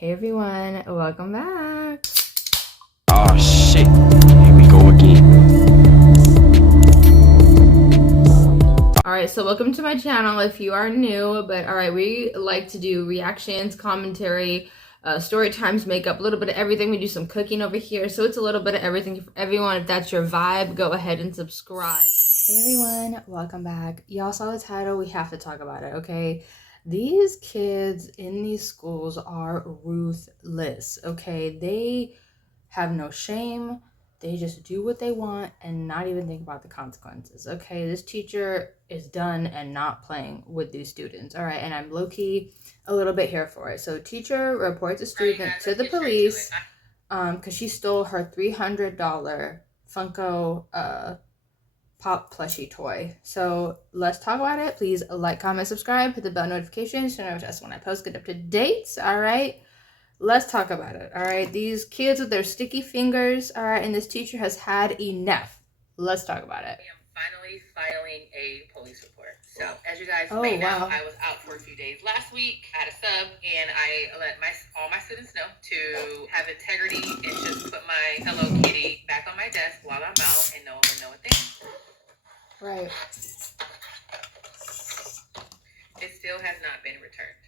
Hey everyone, welcome back. Oh shit, here we go again. Alright, so welcome to my channel if you are new, but alright, we like to do reactions, commentary, story times, makeup, a little bit of everything. We do some cooking over here, so it's a little bit of everything for everyone. If that's your vibe, go ahead and subscribe. Hey everyone, welcome back. Y'all saw the title, we have to talk about it, okay? These kids in these schools are ruthless, okay? They have no shame. They just do what they want and not even think about the consequences, okay? This teacher is done and not playing with these students, all right? And I'm low-key a little bit here for it. So teacher reports a student to the police because she stole her $300 Funko Pop plushie toy. So let's talk about it. Please like, comment, subscribe, hit the bell notifications to notice when I post, get up to date. All right, let's talk about it. All right, these kids with their sticky fingers. All right, and this teacher has had enough. Let's talk about it. I am finally filing a police report. So as you guys may know, I was out for a few days last week. I had a sub, and I let all my students know to have integrity and just put my Hello Kitty back on my desk while I'm out, and no one would know a thing. Right. It still has not been returned.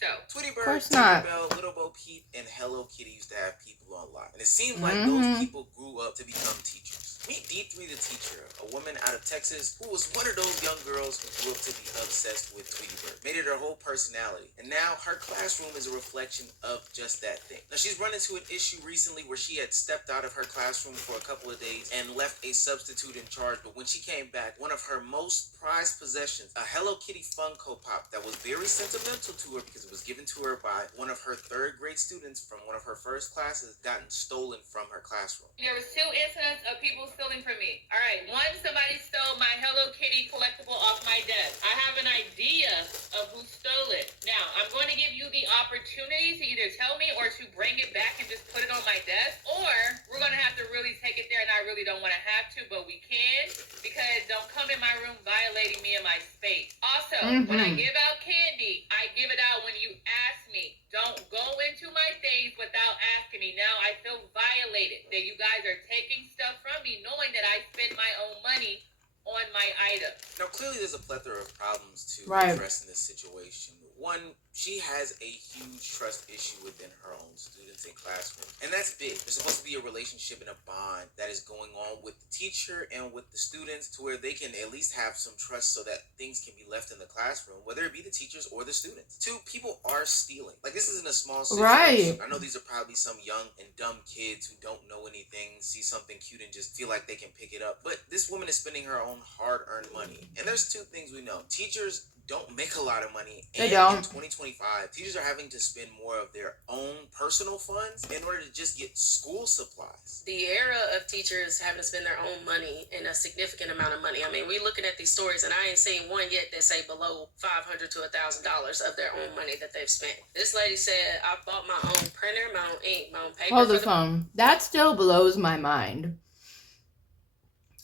So Tweety Bird, Tinkerbell, Little Bo Peep, and Hello Kitty used to have people on lock. And it seems like those people grew up to become teachers. Meet D3 the teacher, a woman out of Texas who was one of those young girls who grew up to be obsessed with Tweety Bird. Made it her whole personality. And now her classroom is a reflection of just that thing. Now she's run into an issue recently where she had stepped out of her classroom for a couple of days and left a substitute in charge. But when she came back, one of her most prized possessions, a Hello Kitty Funko Pop that was very sentimental to her because it was given to her by one of her third grade students from one of her first classes, gotten stolen from her classroom. There was 2 incidents of people stealing from me. All right, one, somebody stole my Hello Kitty collectible off my desk. I have an idea of who stole it. Now, I'm going to give you the opportunity to either tell me or to bring it back and just put it on my desk, or we're going to have to really take it there, and I really don't want to have to, but we can, because don't come in my room violating me in my space. Also, when I give out candy, I give it out when you ask me. Don't go into my things without asking me. Now I feel violated that you guys are taking stuff from me knowing that I spend my own money on my item. Now clearly there's a plethora of problems to address in this situation. One, she has a huge trust issue within her own students and classroom. And that's big. There's supposed to be a relationship and a bond that is going on with the teacher and with the students to where they can at least have some trust so that things can be left in the classroom, whether it be the teachers or the students. 2, people are stealing. Like, this isn't a small situation. I know these are probably some young and dumb kids who don't know anything, see something cute and just feel like they can pick it up. But this woman is spending her own hard-earned money. And there's 2 things we know. Teachers don't make a lot of money. And in 2025, teachers are having to spend more of their own personal funds in order to just get school supplies. The era of teachers having to spend their own money and a significant amount of money. I mean, we're looking at these stories, and I ain't seen one yet that say below $500 to $1,000 of their own money that they've spent. This lady said, I bought my own printer, my own ink, my own paper. Hold the phone. That still blows my mind.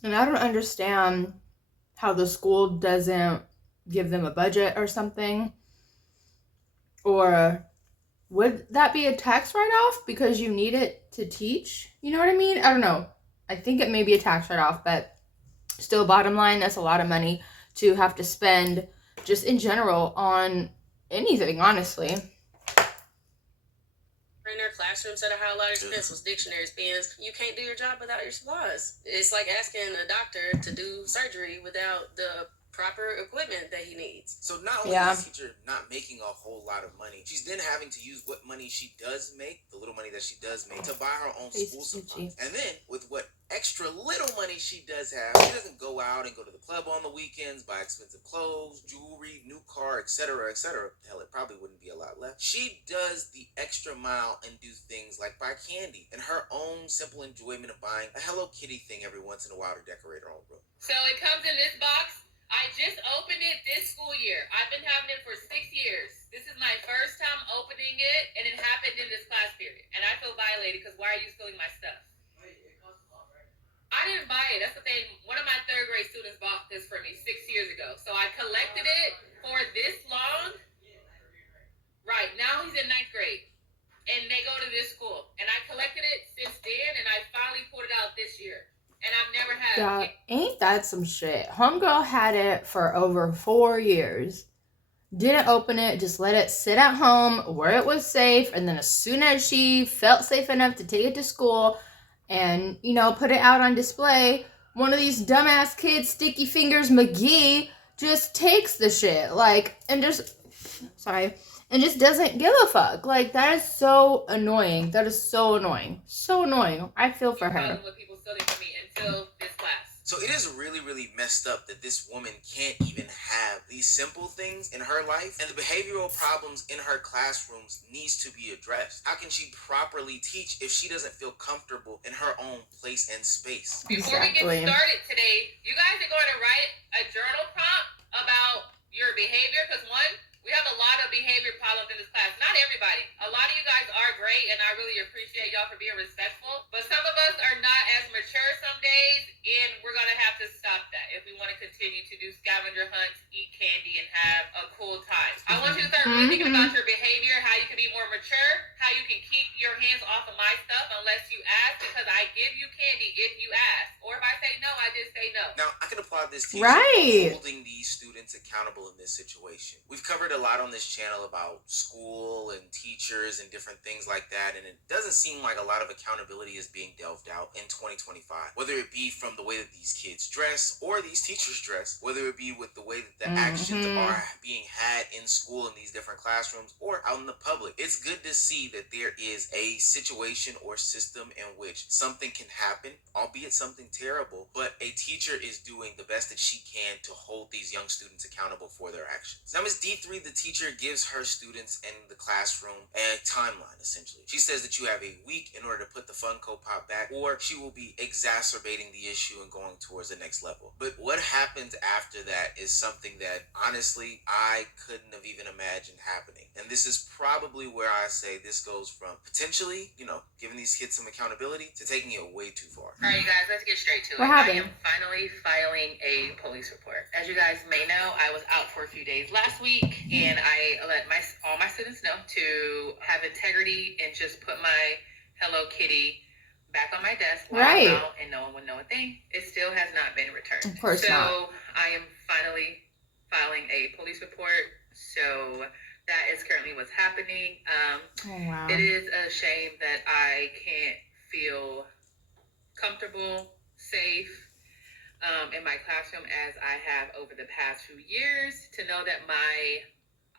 And I don't understand how the school doesn't give them a budget or something. Or would that be a tax write-off because you need it to teach? You know what I mean? I don't know. I think it may be a tax write-off, but still, bottom line, that's a lot of money to have to spend just in general on anything, honestly. Printer, classroom set of highlighters, pencils, dictionaries, pens. You can't do your job without your supplies. It's like asking a doctor to do surgery without the proper equipment that he needs. So not only is the teacher not making a whole lot of money, she's then having to use what money she does make, the little money that she does make, to buy her own school supplies. And then with what extra little money she does have, she doesn't go out and go to the club on the weekends, buy expensive clothes, jewelry, new car, etc., etc. Hell, it probably wouldn't be a lot left. She does the extra mile and do things like buy candy and her own simple enjoyment of buying a Hello Kitty thing every once in a while to decorate her own room. So it comes in this box. I just opened it this school year. I've been having it for 6 years. This is my first time opening it, and it happened in this class period. And I feel violated because why are you stealing my stuff? Wait, it costs a lot, right? I didn't buy it. That's the thing. One of my 3rd grade students bought this for me 6 years ago. So I collected it for this long. Right. Now he's in 9th grade. and they go to this school. And I collected it since then, and I finally pulled it out this year. And I've never had. God, ain't that some shit? Homegirl had it for over 4 years. Didn't open it, just let it sit at home where it was safe. And then as soon as she felt safe enough to take it to school and, you know, put it out on display, one of these dumbass kids, Sticky Fingers McGee, just takes the shit. Like, and just, sorry, and just doesn't give a fuck. Like, that is so annoying. That is so annoying. So annoying. I feel for her. With people stealing from me until this class. So it is really, really messed up that this woman can't even have these simple things in her life, and the behavioral problems in her classrooms needs to be addressed. How can she properly teach if she doesn't feel comfortable in her own place and space? Before we get started today, you guys are going to write a journal prompt about your behavior, because one, we have a lot of behavior problems in this class. Not everybody. A lot of you guys are great, and I really appreciate y'all for being respectful. But some of us are not as mature some days, and we're going to have to stop that if we want to continue to do scavenger hunts, eat candy, and have a cool time. I want you to start really thinking about your behavior, how you can be more mature, how you can keep your hands off of my stuff unless you ask, because I give you candy if you ask. Or if I say no, I just say no. Now, I can applaud this teacher for holding these students accountable in this situation. We've covered a lot on this channel about school and teachers and different things like that, and it doesn't seem like a lot of accountability is being delved out in 2025. Whether it be from the way that these kids dress or these teachers dress, whether it be with the way that the actions are being had in school in these different classrooms or out in the public. It's good to see that there is a situation or system in which something can happen, albeit something terrible, but a teacher is doing the best that she can to hold these young students accountable for their actions. Now, Ms. D3, the teacher, gives her students in the classroom a timeline, essentially. She says that you have a week in order to put the Funko Pop back, or she will be exacerbating the issue and going towards the next level. But what happens after that is something that, honestly, I couldn't have even imagined happening. And this is probably where I say this goes from potentially, you know, giving these kids some accountability to taking it way too far. All right, you guys, let's get straight to it. What happened? I am finally filing a police report. As you guys may know, I was out for a few days last week, and I let all my students know to have integrity and just put my Hello Kitty back on my desk while I'm out, and no one would know a thing. It still has not been returned. Of course not. So I am finally filing a police report. So that is currently what's happening. Wow. It is a shame that I can't feel comfortable, safe in my classroom as I have over the past few years. To know that my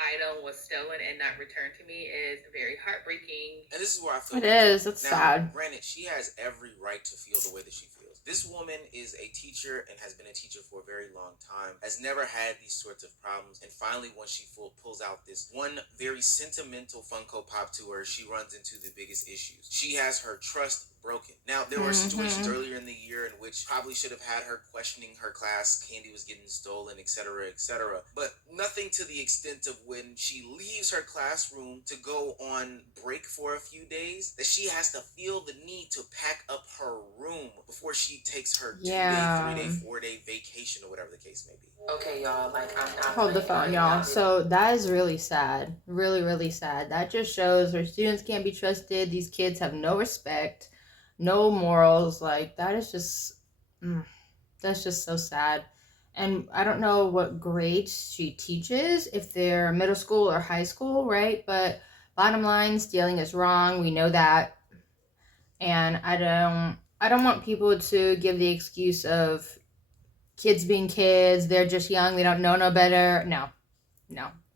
item was stolen and not returned to me is very heartbreaking. And this is where I feel it is. It's now, sad. Granted, she has every right to feel the way that she feels. This woman is a teacher and has been a teacher for a very long time, has never had these sorts of problems, and finally when she pulls out this one very sentimental Funko Pop to her, she runs into the biggest issues. She has her trust broken. Now, there were situations earlier in the year in which probably should have had her questioning her class, candy was getting stolen, etc., etc., but nothing to the extent of when she leaves her classroom to go on break for a few days, that she has to feel the need to pack up her room before she takes her 2-day, 3-day, 4-day vacation or whatever the case may be. Okay, y'all, like, I'm not... Hold the phone, y'all. So that is really sad. Really, really sad. That just shows our students can't be trusted. These kids have no respect, no morals. Like, that is just... that's just so sad. And I don't know what grades she teaches, if they're middle school or high school, right? But bottom line, stealing is wrong. We know that. And I don't want people to give the excuse of kids being kids, they're just young, they don't know no better. No,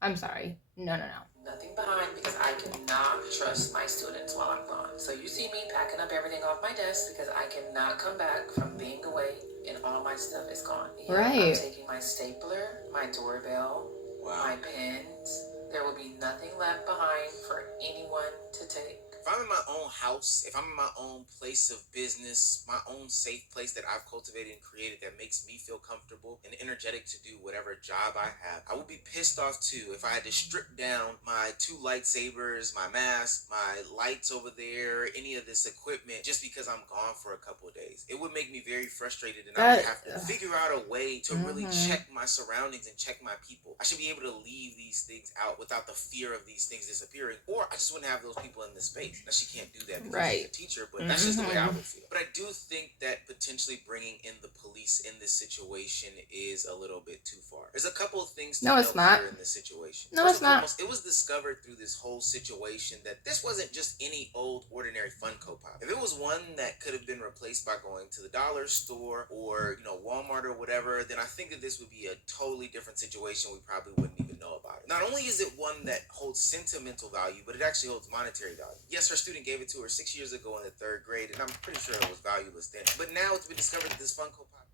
I'm sorry. No. Nothing behind, because I cannot trust my students while I'm gone. So you see me packing up everything off my desk because I cannot come back from being away and all my stuff is gone. I'm taking my stapler, my doorbell, my pens. There will be nothing left behind for anyone to take. If I'm in my own house, if I'm in my own place of business, my own safe place that I've cultivated and created that makes me feel comfortable and energetic to do whatever job I have, I would be pissed off too if I had to strip down my 2 lightsabers, my mask, my lights over there, any of this equipment just because I'm gone for a couple of days. It would make me very frustrated, and I would have to figure out a way to really check my surroundings and check my people. I should be able to leave these things out without the fear of these things disappearing, or I just wouldn't have those people in the space. Now, she can't do that because she's a teacher, but that's just the way I would feel. But I do think that potentially bringing in the police in this situation is a little bit too far. There's a couple of things to note here in this situation. No, it's not. It was discovered through this whole situation that this wasn't just any old ordinary Funko Pop. If it was one that could have been replaced by going to the dollar store or, you know, Walmart or whatever, then I think that this would be a totally different situation. We probably wouldn't even know about it. Not only is it one that holds sentimental value, but it actually holds monetary value. Yes, her student gave it to her 6 years ago in the 3rd grade, and I'm pretty sure it was valueless then. But now it's been discovered that this Funko Pop.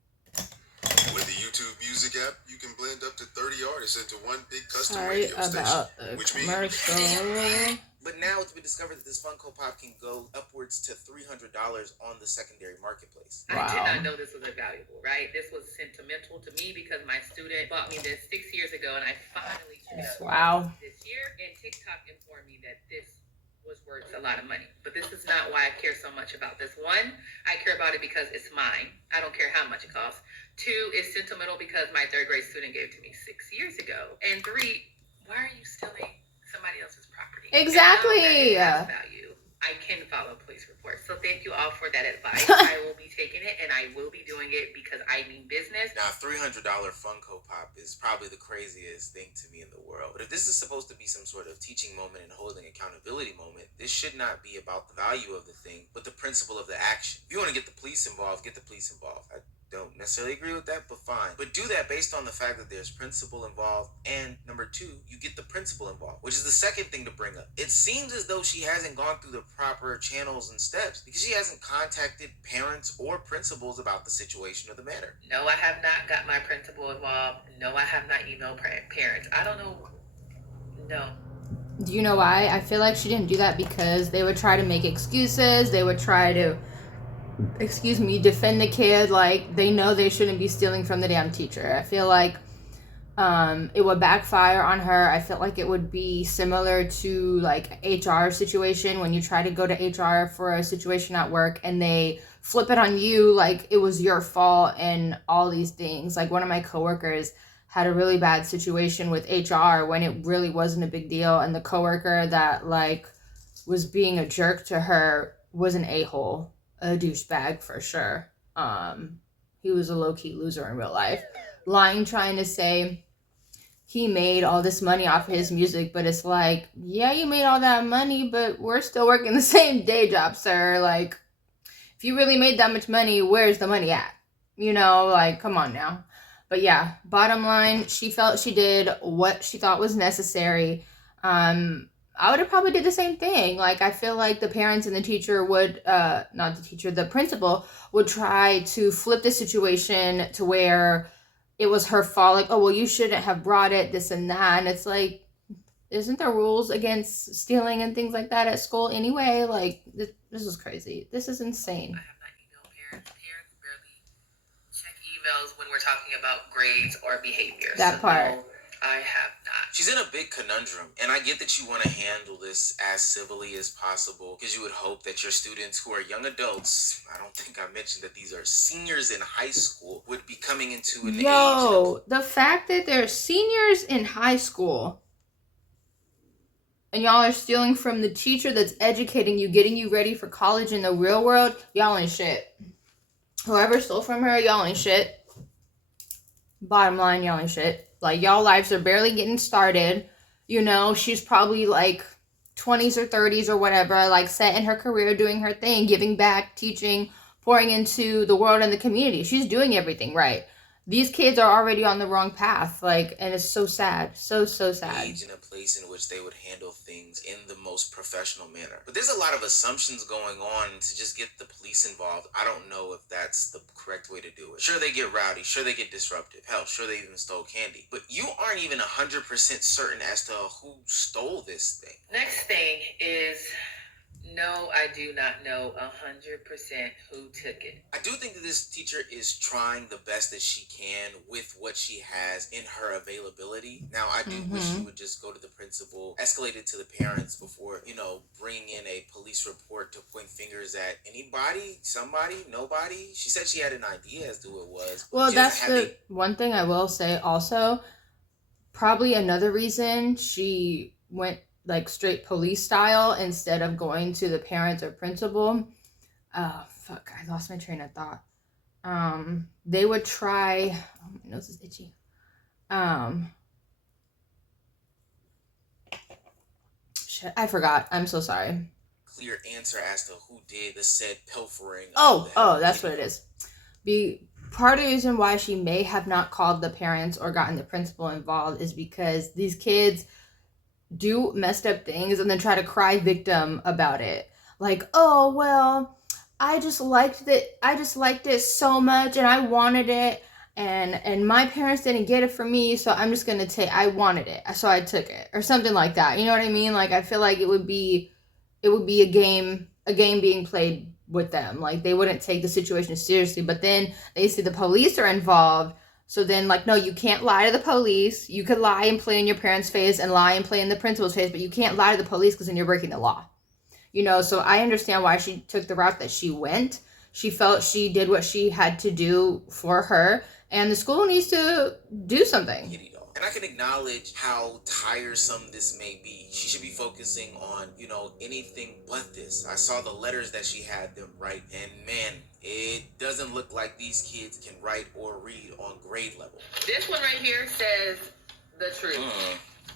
With the YouTube Music app, you can blend up to 30 artists into one big custom radio station, which means... But now it's been discovered that this Funko Pop can go upwards to $300 on the secondary marketplace. Wow. I did not know this was valuable, right? This was sentimental to me because my student bought me this 6 years ago, and I finally chose this year. And TikTok informed me that this was worth a lot of money. But this is not why I care so much about this. 1, I care about it because it's mine. I don't care how much it costs. 2, it's sentimental because my 3rd grade student gave it to me 6 years ago. And 3, why are you stealing somebody else's property? Exactly. Value. I can file a police report. So thank you all for that advice. I will be taking it, and I will be doing it because I mean business. Now, $300 Funko Pop is probably the craziest thing to me in the world. But if this is supposed to be some sort of teaching moment and holding accountability moment, this should not be about the value of the thing, but the principle of the action. If you want to get the police involved, get the police involved. I don't necessarily agree with that, but fine. But do that based on the fact that there's principle involved, and number 2, you get the principal involved, which is the second thing to bring up. It seems as though she hasn't gone through the proper channels and steps because she hasn't contacted parents or principals about the situation or the matter. No, I have not got my principal involved. No, I have not emailed parents. I don't know. No. Do you know why? I feel like she didn't do that because they would try to make excuses. They would try to defend the kid. Like, they know they shouldn't be stealing from the damn teacher. I feel like it would backfire on her. I feel like it would be similar to like HR situation when you try to go to HR for a situation at work and they flip it on you like it was your fault and all these things. Like, one of my coworkers had a really bad situation with HR when it really wasn't a big deal, and the coworker that like was being a jerk to her was an a-hole. A douchebag for sure. He was a low-key loser in real life. Lying, trying to say he made all this money off of his music, but it's like, yeah, you made all that money, but we're still working the same day job, sir. Like, if you really made that much money, where's the money at? You know, like, come on now. But yeah, bottom line, she felt she did what she thought was necessary. I would have probably did the same thing. Like, I feel like the parents and the teacher would, not the teacher, the principal would try to flip the situation to where it was her fault. Like, oh, well, you shouldn't have brought it, this and that. And it's like, isn't there rules against stealing and things like that at school anyway? Like, this is crazy. This is insane. I have not emailed parents. Parents barely check emails when we're talking about grades or behavior. That part. No, I have not. She's in a big conundrum, and I get that you want to handle this as civilly as possible because you would hope that your students who are young adults, I don't think I mentioned that these are seniors in high school, would be coming into an age. The fact that they're seniors in high school and y'all are stealing from the teacher that's educating you, getting you ready for college in the real world, y'all ain't shit. Whoever stole from her, y'all ain't shit. Bottom line, y'all ain't shit. Like, y'all lives are barely getting started. You know, she's probably like 20s or 30s or whatever, like set in her career, doing her thing, giving back, teaching, pouring into the world and the community. She's doing everything right. These kids are already on the wrong path, like, and it's so sad. So sad. Age in a place in which they would handle things in the most professional manner. But there's a lot of assumptions going on to just get the police involved. I don't know if that's the correct way to do it. Sure, they get rowdy. Sure, they get disruptive. Hell, sure, they even stole candy. But you aren't even 100% certain as to who stole this thing. Next thing is, no, I do not know 100% who took it. I do think that this teacher is trying the best that she can with what she has in her availability. Now, I do wish she would just go to the principal, escalate it to the parents before, bringing in a police report to point fingers at anybody, somebody, nobody. She said she had an idea as to who it was. Well, that's the one thing I will say also. Probably another reason she went like straight police style instead of going to the parents or principal. Oh, fuck. I lost my train of thought. They would try... Oh, my nose is itchy. Shit, I forgot. I'm so sorry. Clear answer as to who did the said pilfering. Oh, that's what it is. Part of the reason why she may have not called the parents or gotten the principal involved is because these kids do messed up things and then try to cry victim about it. Like, oh, well, I just liked it so much and I wanted it and my parents didn't get it for me, so I'm just going to I wanted it, so I took it, or something like that. You know what I mean? Like, I feel like it would be a game being played with them. Like, they wouldn't take the situation seriously, but then they see the police are involved. So then, like, no, you can't lie to the police. You could lie and play in your parents' face and lie and play in the principal's face, but you can't lie to the police because then you're breaking the law. So I understand why she took the route that she went. She felt she did what she had to do for her, and the school needs to do something. And I can acknowledge how tiresome this may be. She should be focusing on, anything but this. I saw the letters that she had them write, and man, it doesn't look like these kids can write or read on grade level. This one right here says the truth.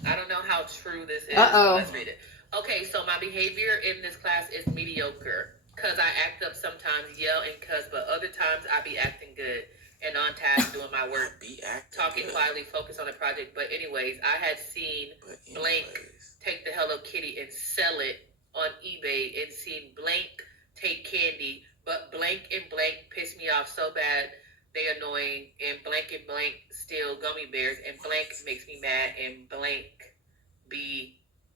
I don't know how true this is. Let's read it. Okay, so my behavior in this class is mediocre. Because I act up sometimes, yell and cuss, but other times I be acting good and on task doing my work, talking quietly, focus on the project. But anyways, I had seen blank take the Hello Kitty and sell it on eBay, and seen blank take candy, but blank and blank piss me off so bad they annoying, and blank steal gummy bears, and blank makes me mad, and blank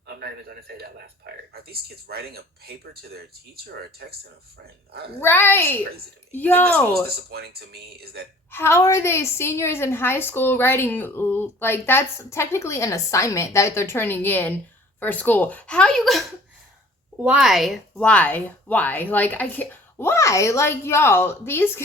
I'm not even going to say that last part. Are these kids writing a paper to their teacher or texting a friend? Right. That's crazy to me. Yo. The thing that's most disappointing to me is that... How are they seniors in high school writing... Like, that's technically an assignment that they're turning in for school. How you... Why? Like, I can't... Why? Like, y'all, these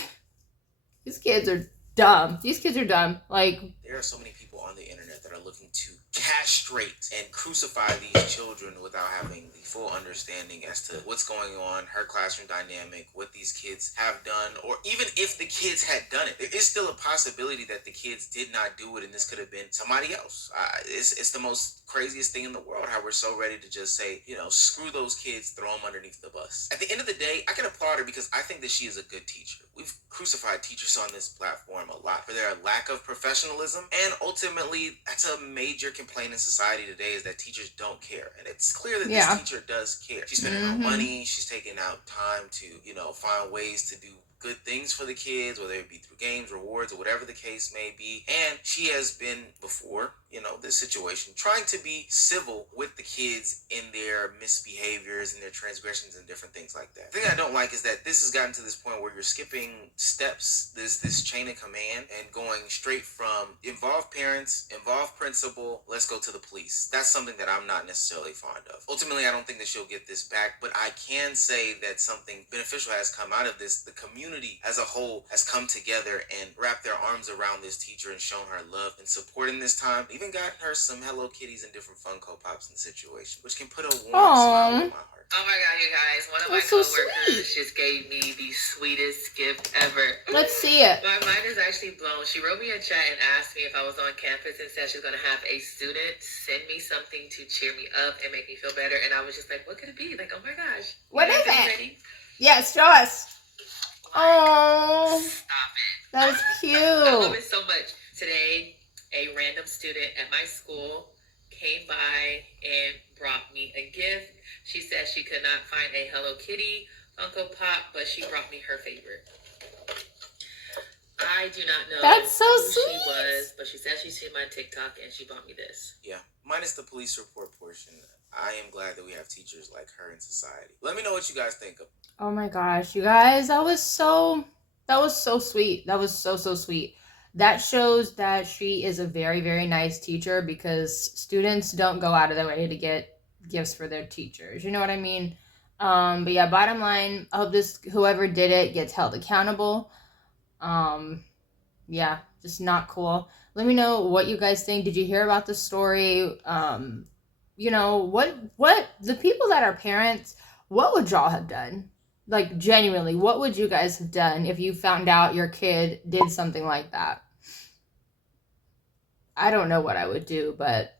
kids are dumb. These kids are dumb. Like... There are so many people on the internet that are looking to castrate and crucify these children without having the full understanding as to what's going on, her classroom dynamic, what these kids have done, or even if the kids had done it. There is still a possibility that the kids did not do it and this could have been somebody else. It's the most craziest thing in the world how we're so ready to just say, screw those kids, throw them underneath the bus. At the end of the day, I can applaud her because I think that she is a good teacher. We've crucified teachers on this platform a lot for their lack of professionalism, and ultimately that's a major complaint in society today, is that teachers don't care. And it's clear that this teacher does care. She's spending her money, she's taking out time to, find ways to do good things for the kids, whether it be through games, rewards, or whatever the case may be. And she has been, before, this situation, trying to be civil with the kids in their misbehaviors and their transgressions and different things like that. The thing I don't like is that this has gotten to this point where you're skipping steps, this chain of command, and going straight from involved parents, involved principal, let's go to the police. That's something that I'm not necessarily fond of. Ultimately, I don't think that she'll get this back, but I can say that something beneficial has come out of this. The community as a whole has come together and wrapped their arms around this teacher and shown her love and support in this time. Even gotten her some Hello Kitties and different Funko Pops in the situation, which can put a warm smile on my heart. Oh my God, you guys. One of my coworkers just gave me the sweetest gift ever. Let's see it. My mind is actually blown. She wrote me a chat and asked me if I was on campus and said she was going to have a student send me something to cheer me up and make me feel better. And I was just like, what could it be? Like, oh my gosh. What is it? Ready? Yes, show us. Oh. Stop it. That is cute. I love it so much. Today, a random student at my school came by and brought me a gift. She said she could not find a Hello Kitty Funko Pop, but she brought me her favorite. I do not know who she was, but she said she's seen my TikTok and she bought me this. Yeah, minus the police report portion. I am glad that we have teachers like her in society. Let me know what you guys think of. Oh my gosh, you guys, that was so sweet. That was so sweet. That shows that she is a very, very nice teacher, because students don't go out of their way to get gifts for their teachers. You know what I mean? But yeah, bottom line, I hope whoever did it gets held accountable. Yeah, just not cool. Let me know what you guys think. Did you hear about the story? You know, what the people that are parents, what would y'all have done? Like, genuinely, what would you guys have done if you found out your kid did something like that? I don't know what I would do, but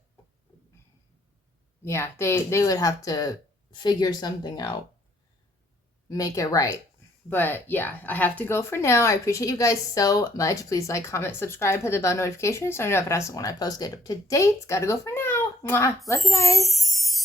yeah, they would have to figure something out, make it right. But yeah, I have to go for now. I appreciate you guys so much. Please like, comment, subscribe, hit the bell notification so you know if that's when I post, get up to date. Gotta go for now. Mwah. Love you guys.